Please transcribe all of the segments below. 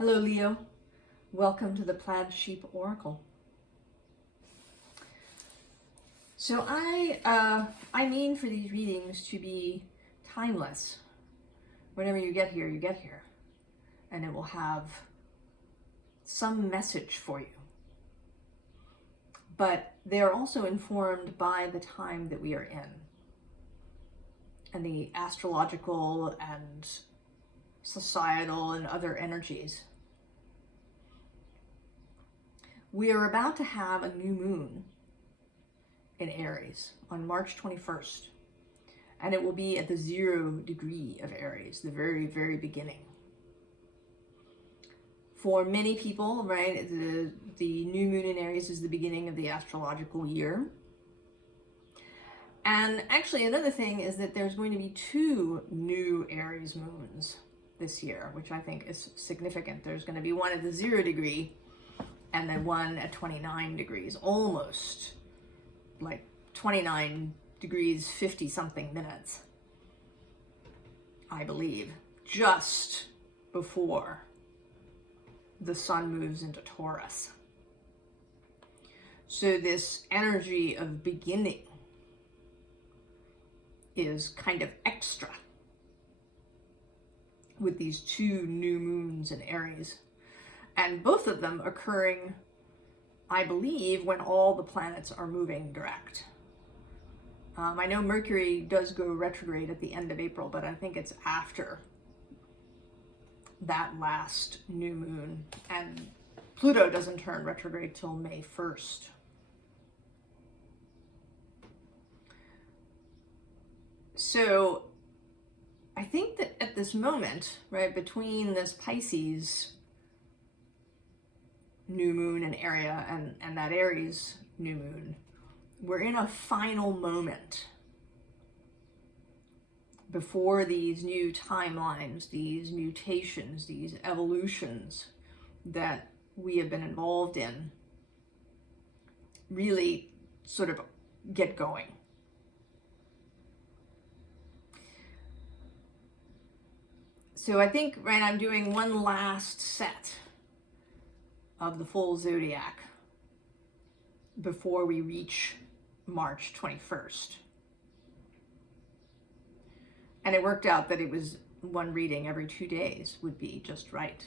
Hello, Leo. Welcome to the Plaid Sheep Oracle. So I mean for these readings to be timeless. Whenever you get here, and it will have some message for you. But they are also informed by the time that we are in, and the astrological and societal and other energies. We are about to have a new moon in Aries on March 21st, and it will be at the 0 degree of Aries, the very, very beginning. For many people, right, the new moon in Aries is the beginning of the astrological year. And actually another thing is that there's going to be 2 new Aries moons this year, which I think is significant. There's going to be one at the 0 degree and then one at 29 degrees, almost like 29 degrees, 50 something minutes, I believe, just before the sun moves into Taurus. So this energy of beginning is kind of extra with these 2 new moons in Aries, and both of them occurring, I believe, when all the planets are moving direct. I know Mercury does go retrograde at the end of April, but I think it's after that last new moon, and Pluto doesn't turn retrograde till May 1st. So I think that at this moment, right, between this Pisces new moon and area and that Aries new moon, we're in a final moment before these new timelines, these mutations, these evolutions that we have been involved in really sort of get going. So I think, right, I'm doing one last set of the full zodiac before we reach March 21st. And it worked out that it was one reading every 2 days would be just right.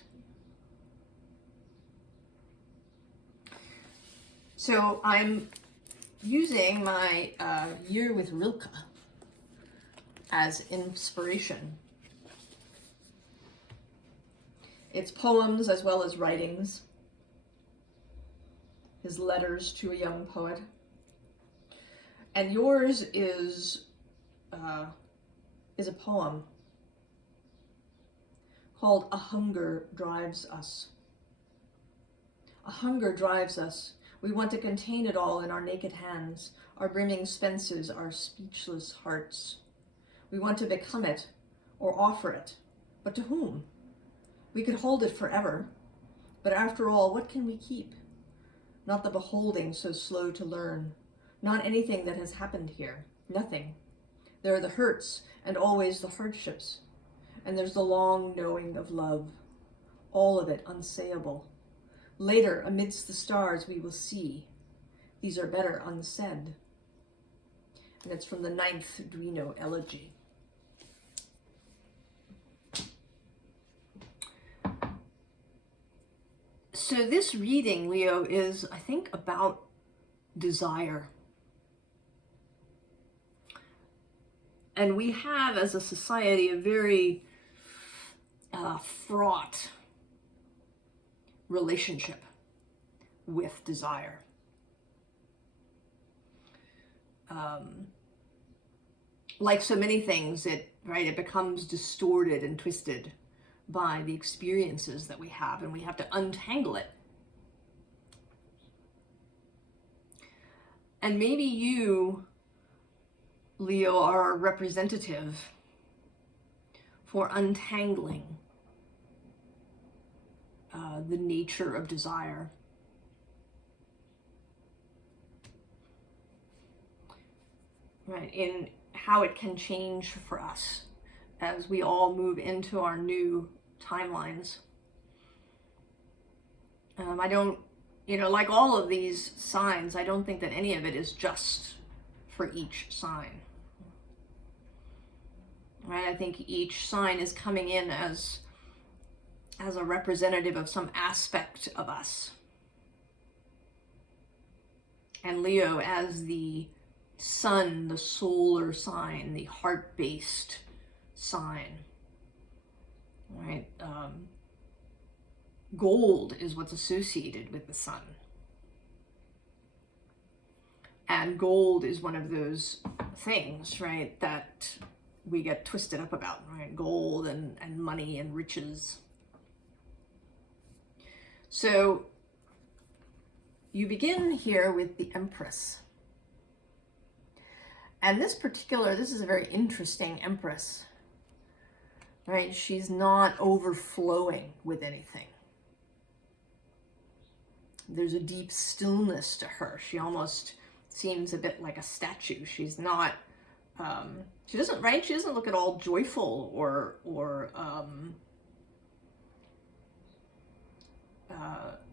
So I'm using my year with Rilke as inspiration. It's poems as well as writings, his letters to a young poet. And yours is a poem called A Hunger Drives Us. A hunger drives us. We want to contain it all in our naked hands, our brimming spences, our speechless hearts. We want to become it or offer it, but to whom? We could hold it forever, but after all, what can we keep? Not the beholding so slow to learn, not anything that has happened here, nothing. There are the hurts and always the hardships, and there's the long knowing of love, all of it unsayable. Later, amidst the stars, we will see. These are better unsaid. And it's from the 9th Duino Elegy. So this reading, Leo, is, I think, about desire. And we have, as a society, a very fraught relationship with desire. Like so many things, it becomes distorted and twisted by the experiences that we have, and we have to untangle it. And maybe you, Leo, are a representative for untangling the nature of desire. Right, in how it can change for us as we all move into our new timelines. I don't, like all of these signs, I don't think that any of it is just for each sign. Right? I think each sign is coming in as a representative of some aspect of us. And Leo as the sun, the solar sign, the heart-based sign. Right? Gold is what's associated with the sun. And gold is one of those things, right, that we get twisted up about, right? Gold and money and riches. So you begin here with the Empress. And this is a very interesting Empress, right? She's not overflowing with anything. There's a deep stillness to her. She almost seems a bit like a statue. She's not, she doesn't look at all joyful or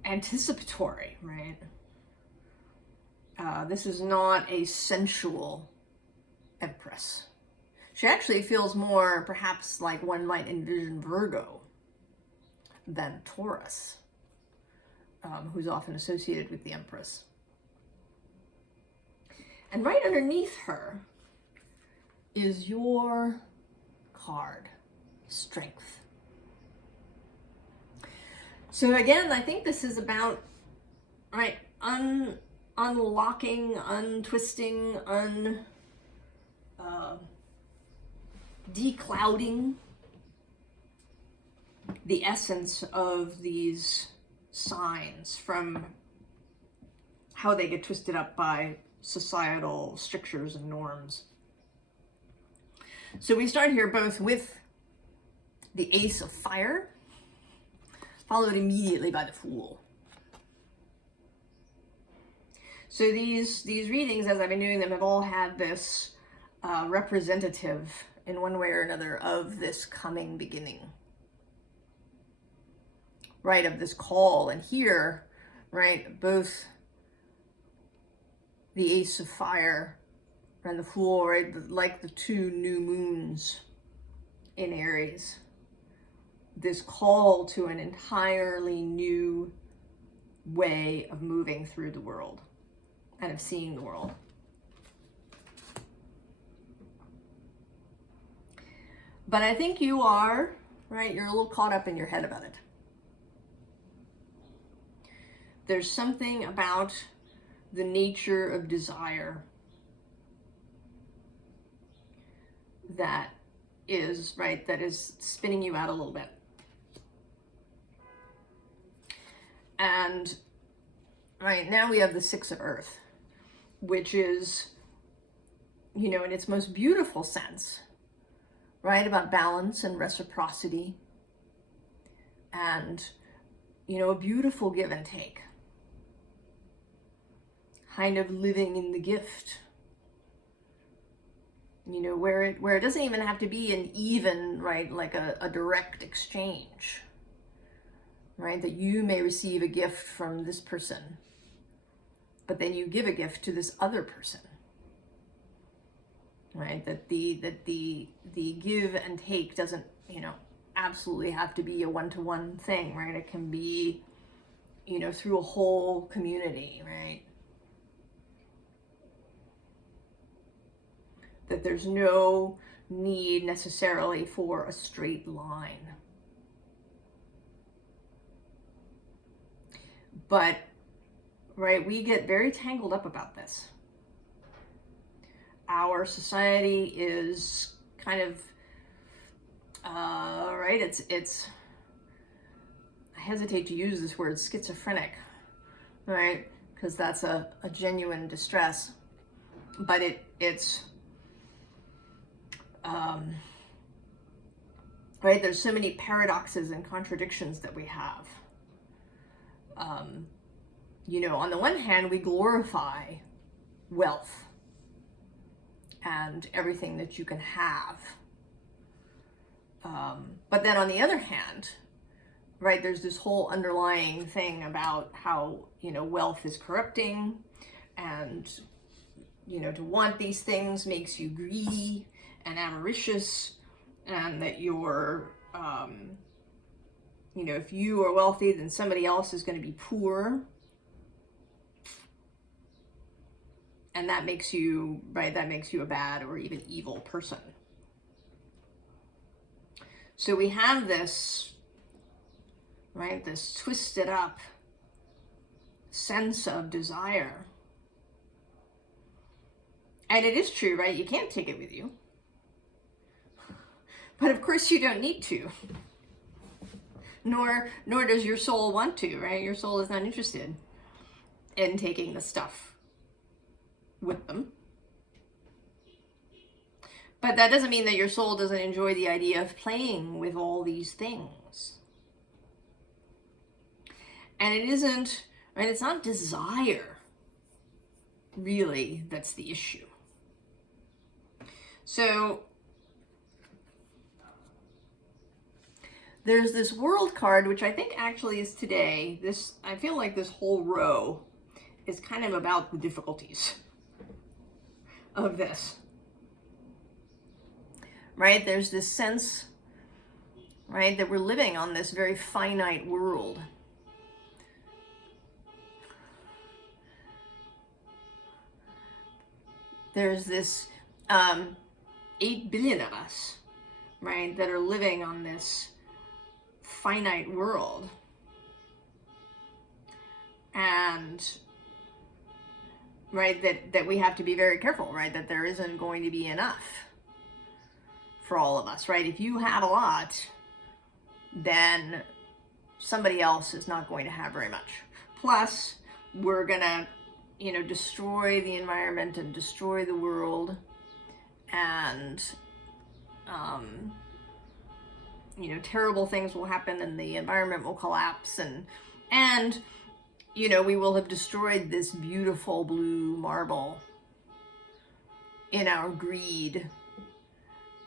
anticipatory, right? This is not a sensual Empress. She actually feels more perhaps like one might envision Virgo than Taurus, who's often associated with the Empress. And right underneath her is your card, Strength. So again, I think this is about, right, unlocking, untwisting, declouding the essence of these signs from how they get twisted up by societal strictures and norms. So we start here both with the Ace of Fire, followed immediately by the Fool. So these readings, as I've been doing them, have all had this representative in one way or another of this coming beginning, right, of this call. And here, right, both the Ace of Fire and the Fool, right, like the two new moons in Aries, this call to an entirely new way of moving through the world and of seeing the world. But I think you are, right, you're a little caught up in your head about it. There's something about the nature of desire that is, right, that is spinning you out a little bit. And right now we have the Six of Earth, which is, in its most beautiful sense, right, about balance and reciprocity and, a beautiful give and take, kind of living in the gift, where it doesn't even have to be an even, right, like a direct exchange, right, that you may receive a gift from this person, but then you give a gift to this other person, right, that the give and take doesn't, absolutely have to be a one-to-one thing, right? It can be, through a whole community, right? That there's no need necessarily for a straight line. But, right, we get very tangled up about this. Our society is kind of, right, it's, I hesitate to use this word, schizophrenic, right? Because that's a genuine distress. But it's, right, there's so many paradoxes and contradictions that we have. On the one hand, we glorify wealth and everything that you can have. But then on the other hand, right, there's this whole underlying thing about how, you know, wealth is corrupting, and, you know, to want these things makes you greedy and avaricious, and that you're, you know, if you are wealthy, then somebody else is going to be poor. And that makes you, right, that makes you a bad or even evil person. So we have this, right, this twisted up sense of desire. And it is true, right? You can't take it with you. But of course you don't need to. Nor does your soul want to, right? Your soul is not interested in taking the stuff with them. But that doesn't mean that your soul doesn't enjoy the idea of playing with all these things. And it isn't, right, it's not desire, really, that's the issue. So there's this world card, which I think actually is today. This, I feel like this whole row is kind of about the difficulties of this. Right? There's this sense, right, that we're living on this very finite world. There's this 8 billion of us, right, that are living on this finite world. And, right, that we have to be very careful, right, that there isn't going to be enough for all of us, right? If you have a lot, then somebody else is not going to have very much. Plus, we're gonna, you know, destroy the environment and destroy the world, and you know, terrible things will happen, and the environment will collapse, and you know, we will have destroyed this beautiful blue marble in our greed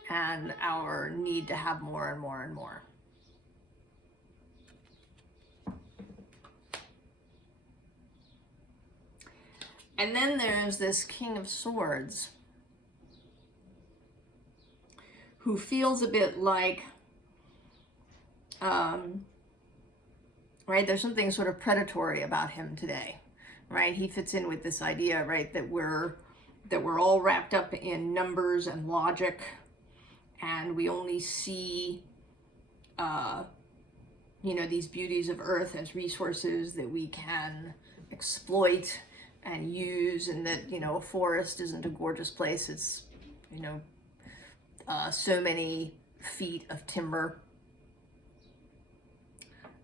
and our need to have more and more and more. And then there's this King of Swords, who feels a bit like, right, there's something sort of predatory about him today, right? He fits in with this idea, right, that we're all wrapped up in numbers and logic, and we only see, you know, these beauties of earth as resources that we can exploit and use, and that, you know, a forest isn't a gorgeous place, it's, you know, so many feet of timber.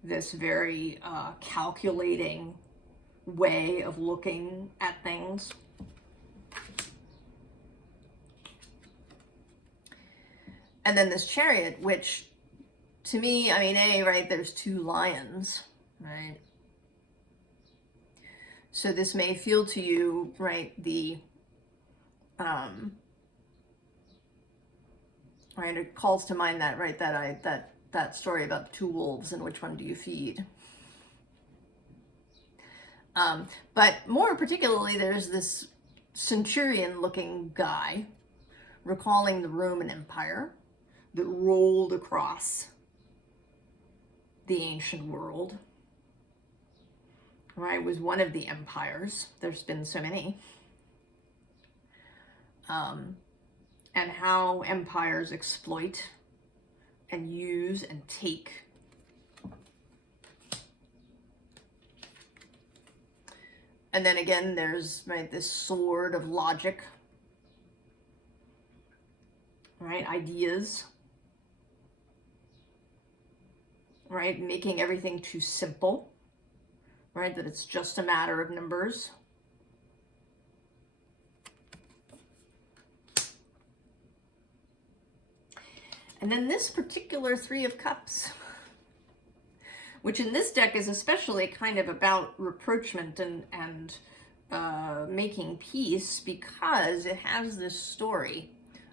This very calculating way of looking at things. And then this Chariot, which to me, I mean, right, there's 2 lions, right? So this may feel to you, right, the, right, it calls to mind that, right, that story about the 2 wolves and which one do you feed. But more particularly, there's this centurion-looking guy recalling the Roman Empire that rolled across the ancient world, right? Was one of the empires. There's been so many. And how empires exploit and use and take. And then again, there's, right, this sword of logic, right? Ideas, right? Making everything too simple, right? That it's just a matter of numbers. And then this particular 3 of Cups, which in this deck is especially kind of about rapprochement and making peace, because it has this story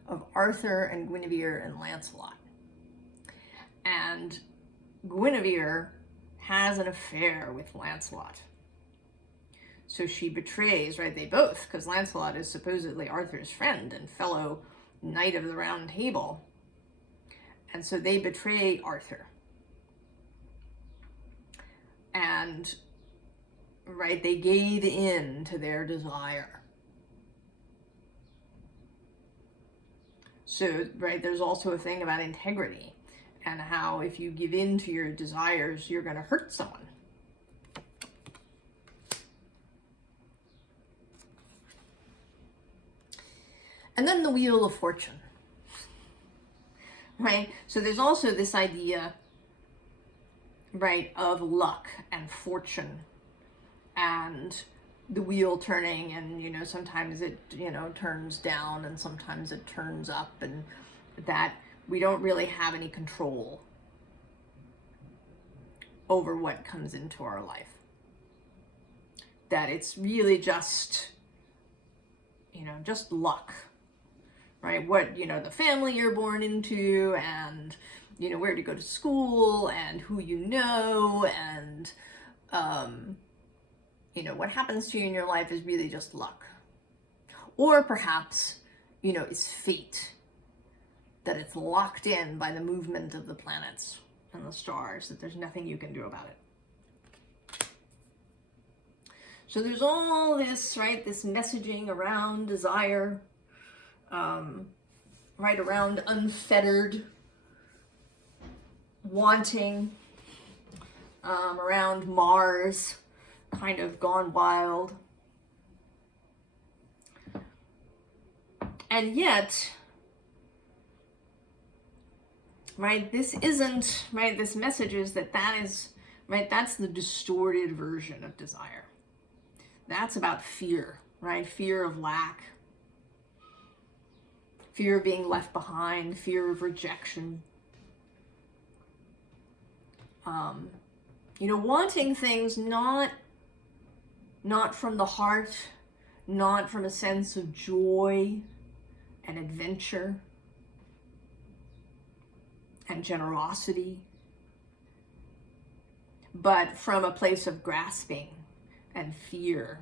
of Arthur and Guinevere and Lancelot. And Guinevere has an affair with Lancelot. So she betrays, right? They both, because Lancelot is supposedly Arthur's friend and fellow knight of the Round Table. And so they betray Arthur. And, right, they gave in to their desire. So, right, there's also a thing about integrity and how if you give in to your desires, you're going to hurt someone. And then the Wheel of Fortune, right? So there's also this idea, right, of luck and fortune and the wheel turning, and, you know, sometimes it, you know, turns down and sometimes it turns up, and that we don't really have any control over what comes into our life. That it's really just, you know, just luck, right? What, you know, the family you're born into, and, you know, where to go to school, and who you know, and, you know, what happens to you in your life is really just luck. Or perhaps, you know, it's fate. That it's locked in by the movement of the planets and the stars, that there's nothing you can do about it. So there's all this, right, this messaging around desire, right, around unfettered wanting, around Mars, kind of gone wild. And yet, right, this isn't, right, this message is that is, right, that's the distorted version of desire. That's about fear, right? Fear of lack, fear of being left behind, fear of rejection. You know, wanting things not from the heart, not from a sense of joy and adventure and generosity, but from a place of grasping and fear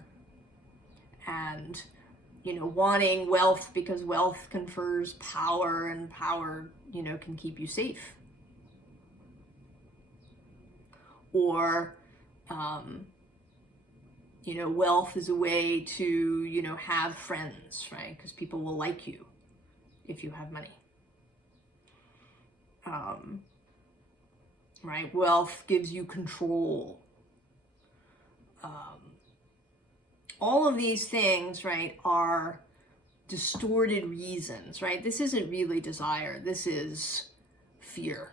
and, you know, wanting wealth because wealth confers power, and power, you know, can keep you safe. Or, you know, wealth is a way to, you know, have friends, right? Because people will like you if you have money. Right? Wealth gives you control. All of these things, right, are distorted reasons, right? This isn't really desire. This is fear.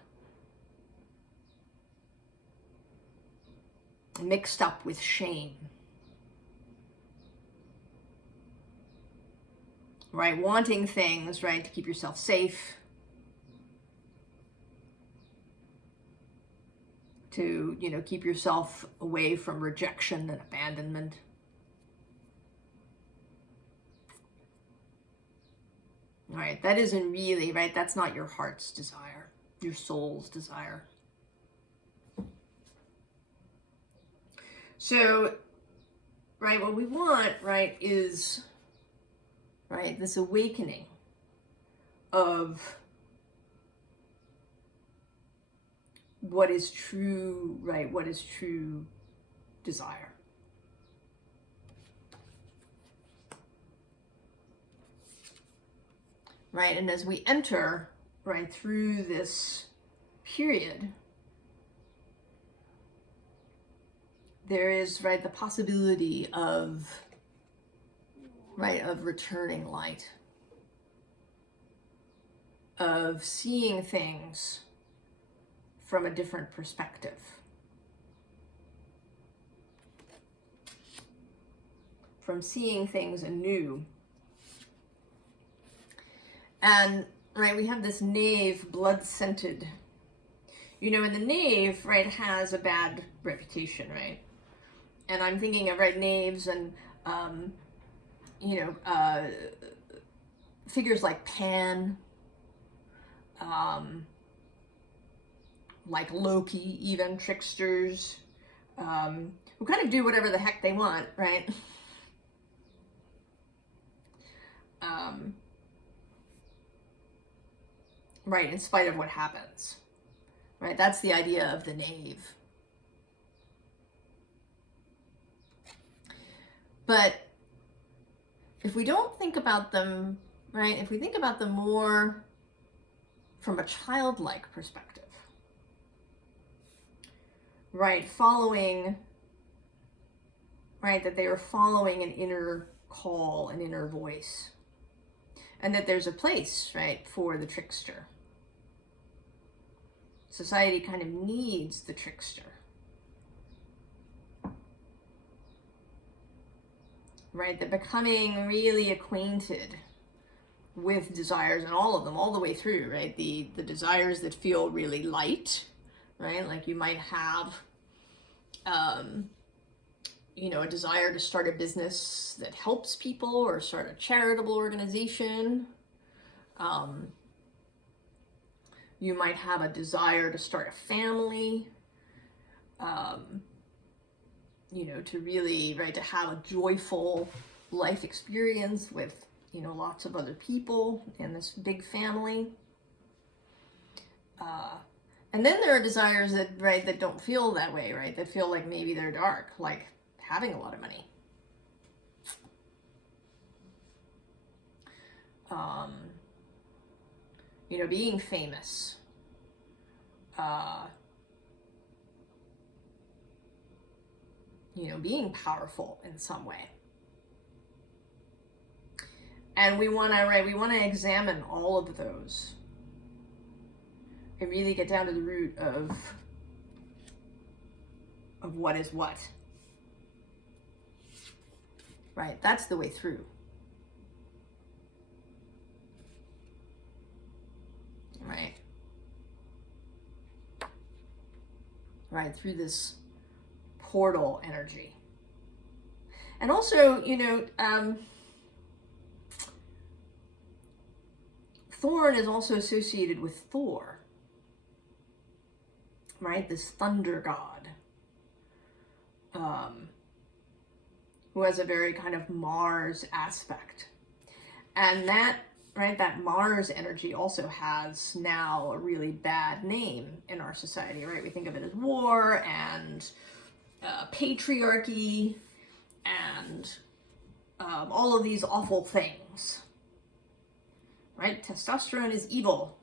Mixed up with shame. Right? Wanting things, right, to keep yourself safe. To, you know, keep yourself away from rejection and abandonment. Right? That isn't really, right? That's not your heart's desire, your soul's desire. So, right, what we want, right, is, right, this awakening of what is true, right, what is true desire. Right, and as we enter, right, through this period, there is, right, the possibility of, right, of returning light, of seeing things from a different perspective. From seeing things anew. And, right, we have this knave, blood-scented. You know, and the knave, right, has a bad reputation, right? And I'm thinking of, right, knaves and, you know, figures like Pan, like Loki, even tricksters, who kind of do whatever the heck they want, right? Right, in spite of what happens. Right, that's the idea of the knave. But if we don't think about them, right, if we think about them more from a childlike perspective, right, following, right, that they are following an inner call, an inner voice, and that there's a place, right, for the trickster. Society kind of needs the trickster. Right, that becoming really acquainted with desires, and all of them, all the way through, right? The desires that feel really light, right? Like you might have, you know, a desire to start a business that helps people, or start a charitable organization. You might have a desire to start a family, you know, to really, right, to have a joyful life experience with, you know, lots of other people in this big family. And then there are desires that, right, that don't feel that way, right, that feel like maybe they're dark, like having a lot of money. You know, being famous. You know, being powerful in some way. And we want to, right, we want to examine all of those and really get down to the root of what is what. Right, that's the way through. Right. Right, through this portal energy. And also, you know, Thorn is also associated with Thor, right? This thunder god, who has a very kind of Mars aspect. And that, right, that Mars energy also has now a really bad name in our society, right? We think of it as war and patriarchy and all of these awful things, right? Testosterone is evil.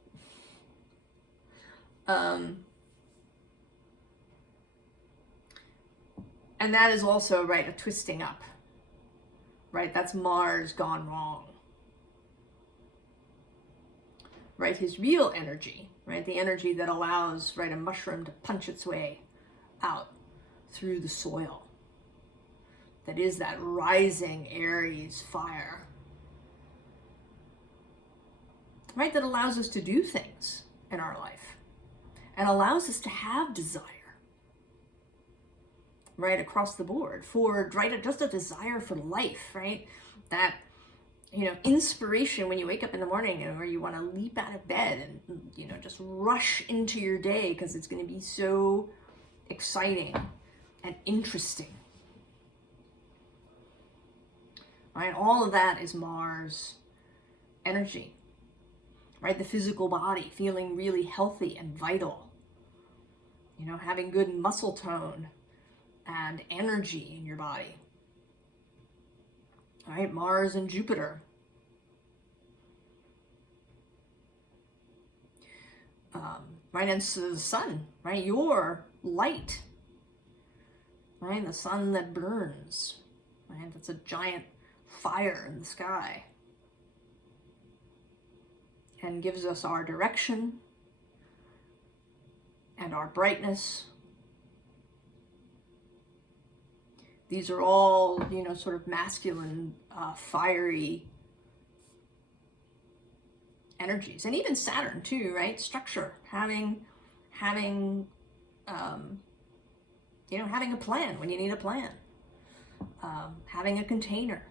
And that is also, right, a twisting up, right? That's Mars gone wrong, right? His real energy, right? The energy that allows, right, a mushroom to punch its way out through the soil. That is that rising Aries fire, right? That allows us to do things in our life and allows us to have desire, right, across the board, for, right, just a desire for life, right? That, you know, inspiration when you wake up in the morning, and where you want to leap out of bed and, you know, just rush into your day because it's going to be so exciting and interesting. Right? All of that is Mars energy. Right? The physical body feeling really healthy and vital. You know, having good muscle tone and energy in your body. Right? Mars and Jupiter. Right? And so the sun, right? Your light. Right? The sun that burns. Right? That's a giant fire in the sky. And gives us our direction and our brightness. These are all, you know, sort of masculine, fiery energies. And even Saturn too, right? Structure, having, you know, having a plan when you need a plan. Having a container.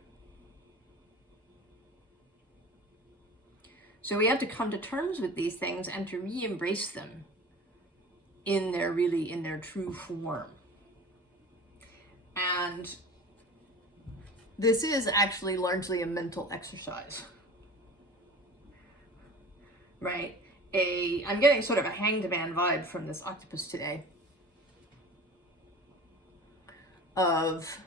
So we have to come to terms with these things and to re-embrace them in their true form. And this is actually largely a mental exercise, right? I'm getting sort of a hanged man vibe from this octopus today, of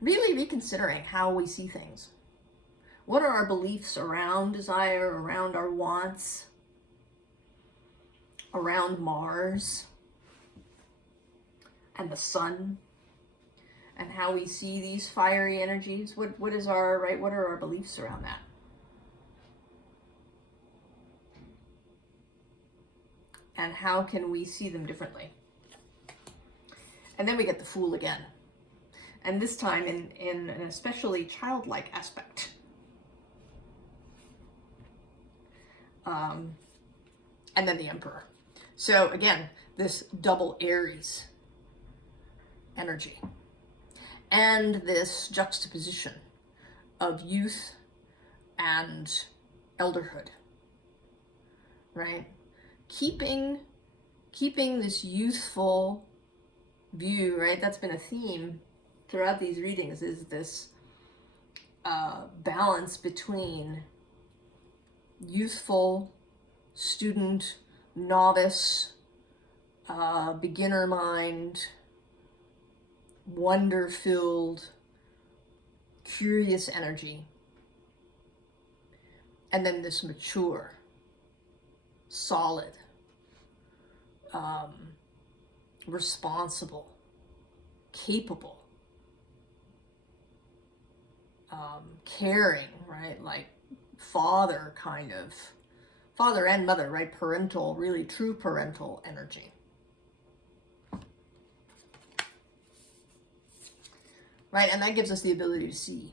really reconsidering how we see things. What are our beliefs around desire, around our wants, around Mars and the sun, and how we see these fiery energies? What is our, right? What are our beliefs around that? And how can we see them differently? And then we get the Fool again. And this time in an especially childlike aspect. And then the Emperor. So again, this double Aries energy. And this juxtaposition of youth and elderhood, right? Keeping this youthful view, right? That's been a theme throughout these readings, is this balance between youthful, student, novice, beginner mind, wonder-filled, curious energy, and then this mature, solid, responsible, capable, caring, right? Like father kind of, father and mother, right? Parental, really true parental energy. Right, and that gives us the ability to see,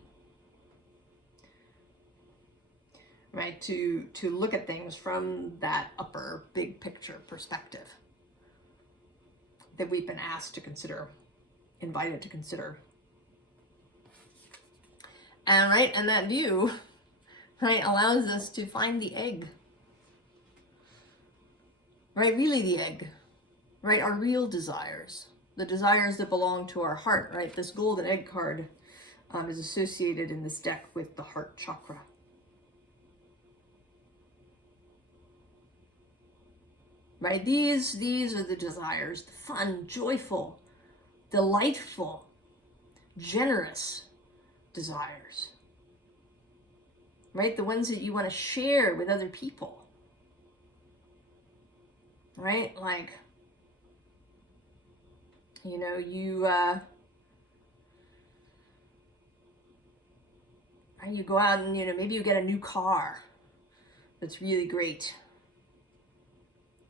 right? To look at things from that upper big picture perspective that we've been asked to consider, invited to consider. And right, and that view, right, allows us to find the egg. Right, really the egg. Right, our real desires. The desires that belong to our heart, right? This golden egg card is associated in this deck with the heart chakra. Right? These are the desires, the fun, joyful, delightful, generous desires. Right? The ones that you want to share with other people. Right? Like, you know, you go out and, you know, maybe you get a new car that's really great.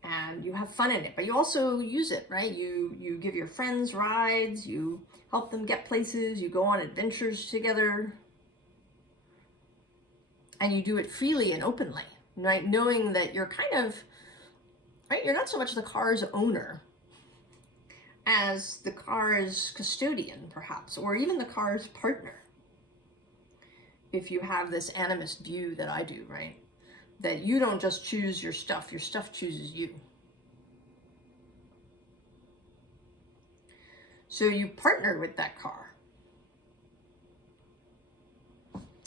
And you have fun in it, but you also use it, right? You give your friends rides, you help them get places, you go on adventures together. And you do it freely and openly, right? Knowing that you're kind of, right? You're not so much the car's owner as the car's custodian, perhaps, or even the car's partner. If you have this animist view that I do, right? That you don't just choose your stuff chooses you. So you partner with that car,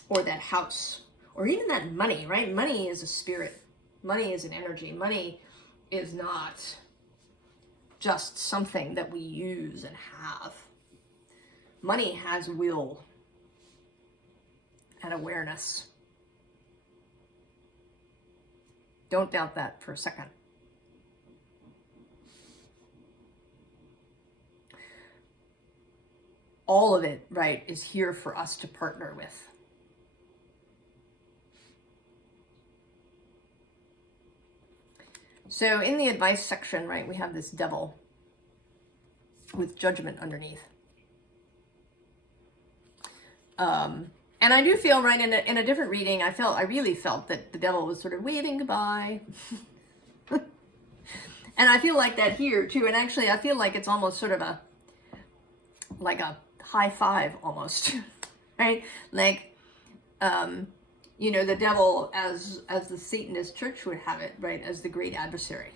or that house, or even that money, right? Money is a spirit. Money is an energy. Money is not just something that we use and have. Money has will and awareness. Don't doubt that for a second. All of it, right, is here for us to partner with. So in the advice section, right, we have this devil with judgment underneath. And I do feel, right, in a different reading, I really felt that the devil was sort of waving goodbye. And I feel like that here too. And actually, I feel like it's almost sort of like a high five almost, right? Like, you know, the devil, as the Satanist church would have it, right, as the great adversary,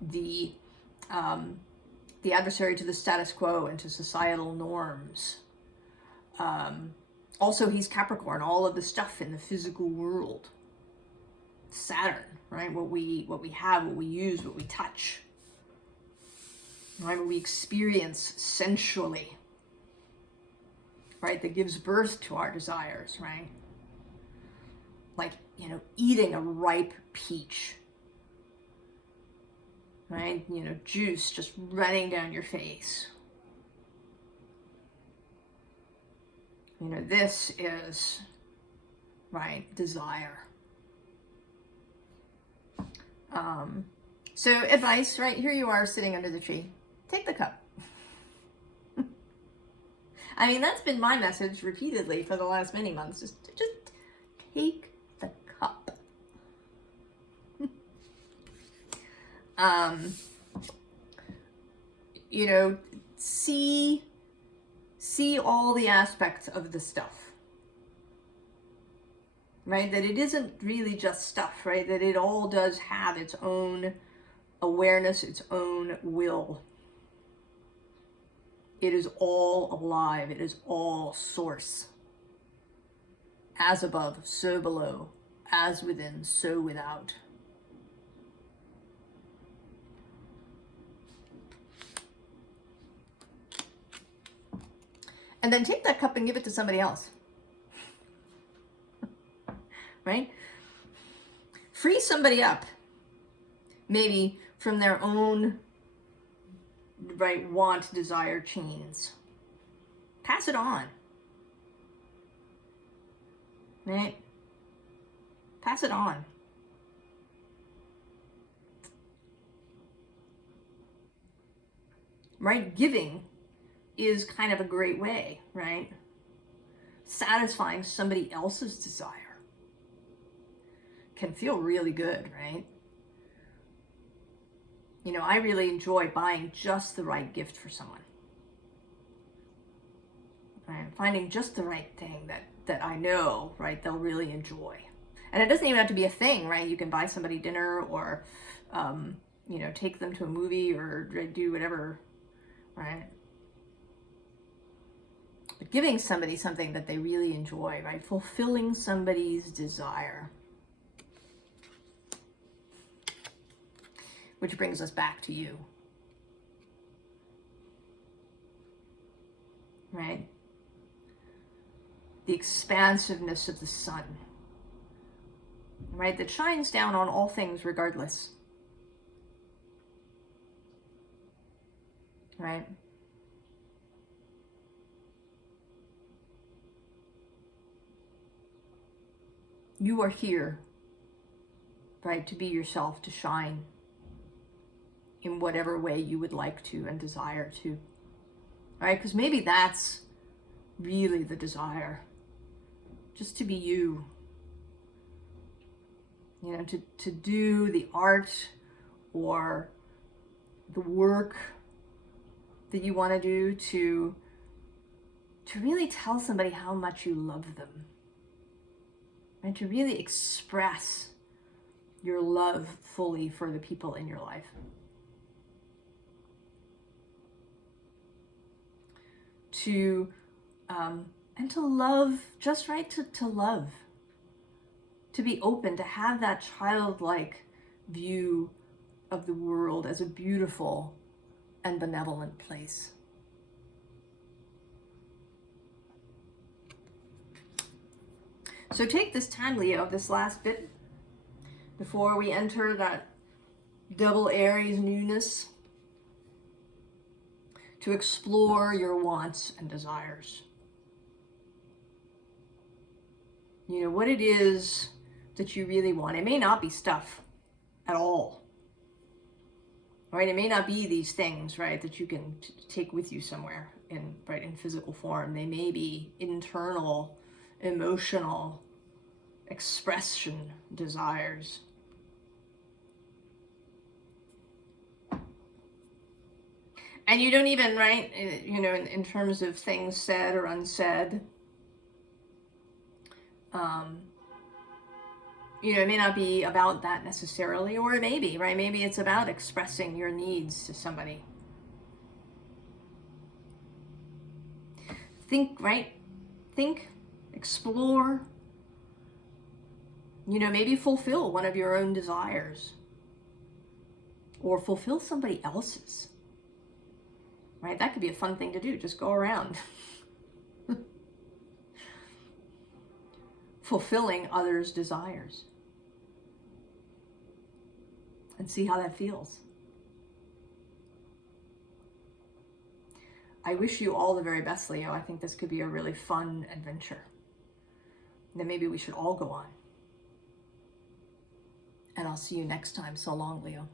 the the adversary to the status quo and to societal norms. Also, he's Capricorn, all of the stuff in the physical world. Saturn, right? What we have, what we use, what we touch, right? What we experience sensually, right? That gives birth to our desires, right? Like, you know, eating a ripe peach, right? You know, juice just running down your face. You know, this is, right, desire. So advice, right? Here you are sitting under the tree. Take the cup. I mean, that's been my message repeatedly for the last many months. Just take the cup. You know, see all the aspects of the stuff. Right? That it isn't really just stuff, right? That it all does have its own awareness, its own will. It is all alive. It is all source. As above, so below. As within, so without. And then take that cup and give it to somebody else. Right? Free somebody up, maybe from their own, right, want, desire chains. Pass it on. Right? Pass it on. Right? Giving is kind of a great way, right? Satisfying somebody else's desire can feel really good, right? You know, I really enjoy buying just the right gift for someone. Right? Finding just the right thing that I know, right, they'll really enjoy. And it doesn't even have to be a thing, right? You can buy somebody dinner or, you know, take them to a movie or do whatever, right? But giving somebody something that they really enjoy, right? Fulfilling somebody's desire. Which brings us back to you. Right? The expansiveness of the sun. Right? That shines down on all things regardless. Right? You are here, right, to be yourself, to shine in whatever way you would like to and desire to, right? Because maybe that's really the desire, just to be you, you know, to do the art or the work that you want to do to really tell somebody how much you love them, and to really express your love fully for the people in your life. And to love, just right, to love, to be open, to have that childlike view of the world as a beautiful and benevolent place. So take this time, Leo, this last bit, before we enter that double Aries newness, to explore your wants and desires. You know, what it is that you really want. It may not be stuff at all, right? It may not be these things, right, that you can take with you somewhere in physical form. They may be internal, emotional expression desires. And you don't even, right, you know, in terms of things said or unsaid, You know, it may not be about that necessarily, or it may be, right? Maybe it's about expressing your needs to somebody. Think, right? Think, explore, you know, maybe fulfill one of your own desires or fulfill somebody else's, right? That could be a fun thing to do. Just go around fulfilling others' desires and see how that feels. I wish you all the very best, Leo. I think this could be a really fun adventure that maybe we should all go on. And I'll see you next time. So long, Leo.